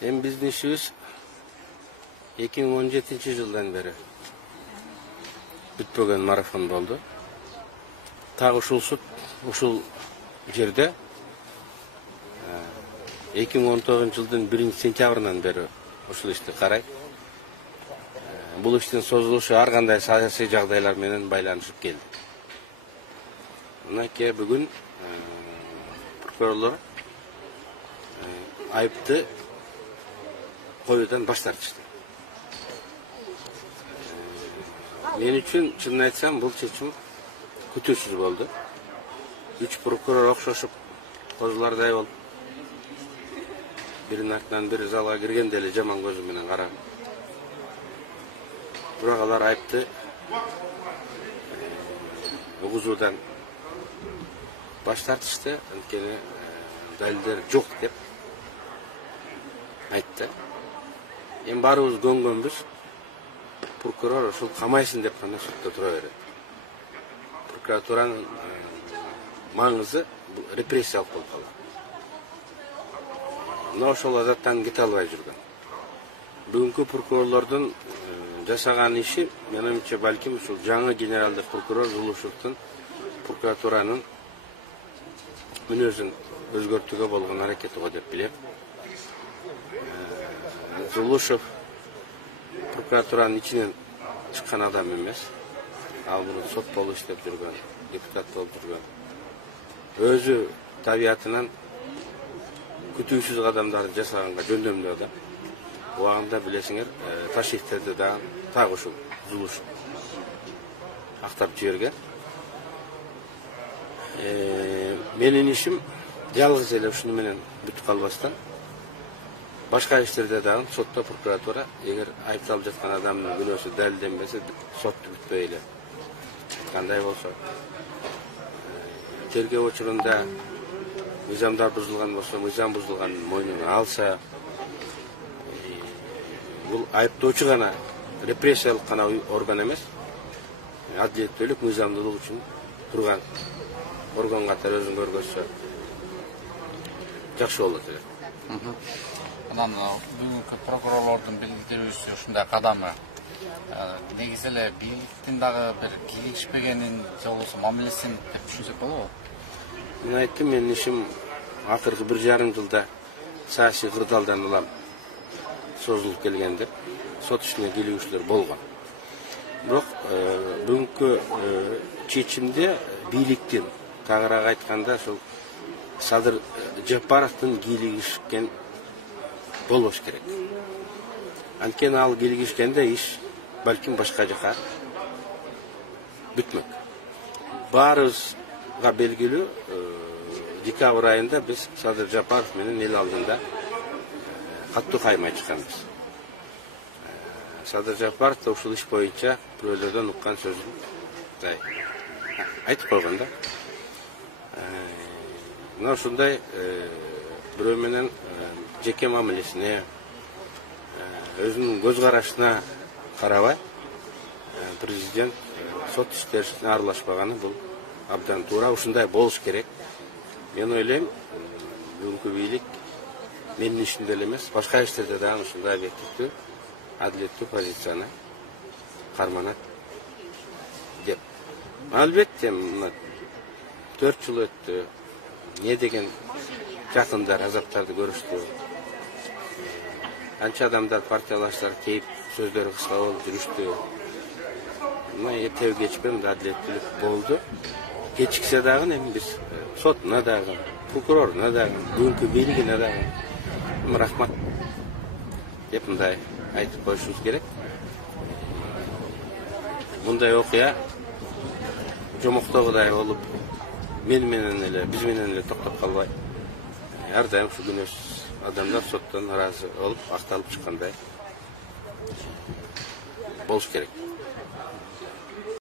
Hem bizdin işimiz 2017 жылдан beri бүтпеген марафон болды. Тағы ушул жерде 2019 жылдын 1 сентябрынан бері ушул ишти карайт. Бул иштин созулушу ар кандай саясий жагдайлар менен байланышып келди. Мынакей бүгүн прокурорлор айыпты коюудан баш тартышты. Мен үчүн чынын айтсам бул чечим күтүүсүз болду. 3 прокурор окшошуп козулардай болуп, биринин артынан бири залга киргенде эле жаман көзү менен караган. Бирок алар айыпты угузуудан баш тартышты, анткени далилдер жок деп айтты. Эми баарыбыз көнгөнбүз. Прокурор ушул камайсың деп гана сотто тура берет. Прокуратуранын маңызы репрессиялык болуп калат. Мына ошол азаттан кете албай жүргөн. Бүгүнкү прокурорлордун жасаган иши, менимче, балким ушул жаңы генералдык прокурор Зулушевдун прокуратуранын мүнөзүн өзгөртүүгө болгон аракети го деп билем. Зулушев прокуратуранын ичинен чыккан адам эмес. Ал мурун сот болуп иштеп жүргөн, депутат болуп жүргөн. Өзү табиятынан күтүүсүз кадамдарды жасаганга жөндөмдүү адам. Убагында билесиңер, Ташкентте дагы ушул Зулушев актап жиберген. Менин ишим жалгыз эле ушуну менен бүтүп калбастан, башка иштерде дагы сотто прокуратура эгер айыпталып жаткан адамдын күнөөсү далилденбесе, сотту бүтпөй эле кандай болсо, тергөө учурунда мыйзамдар бузулган болсо, мыйзам бузулганын мойнуна алса, бул айыптоочу гана, репрессиялык гана орган эмес, адилеттүүлүк, мыйзамдуулук үчүн турган орган катары өзүн көргөзсө жакшы болот эле. Анан бүгүнкү прокурорлордун билдирүүсү ушундай кадамы негизи эле бийликтин дагы бир кийлигишпегенин же болбосо мамилесин деп түшүнсөк болобу? Мен айттым, менин ишим акыркы 1,5 жылда саясий кырдаалдан улам созулуп келген деп сот ишине кийлигишүүлөр болгон. Бирок бүгүнкү чечимде бийликтин, тагыраак айтканда, ошол Садыр Жапаровдун кийлигишкен болбош керек. Анткени ал кийлигишкенде иш балким башка жака бүтмөк. Баарыбызга белгилүү, декабрь айында биз Садыр Жапаров менен эл алдында каттуу кайма чыкканбыз. Садыр Жапаров да ушул иш боюнча бирөөлөрдөн уккан сөзүн айтып койгон да. Мына ушундай бирөө менен жеке мамилесине, өзүнүн көз карашына карабай, президент сот иштерине аралашпаганы бул абдан туура, ушундай болуш керек. Мен ойлойм, бүгүнкү бийлик менин ишимде эле эмес, башка иштерде дагы ушундай объективдүү, адилеттүү позицияны карманат деп. Албетте, 4 жыл өттү. Не деген жакындар азаптарды көрүштү. Анча адамдар партиялаштар кейип сөздөрү кыска болуп жүрүштү. Мына эртеби кечпен адилеттүүлүк болду. Кечиксе дагы эми биз сотуна дагы, прокуроруна дагы, бүгүнкү бийлигине дагы рахмат деп мындай айтып коюшубуз керек. Мындай окуя жомоктогудай болуп, биз менен эле токтоп калбай, ар дайым ушу күнөөсүз адамдар соттон ыраазы болуп, акталып чыккандай болуш керек.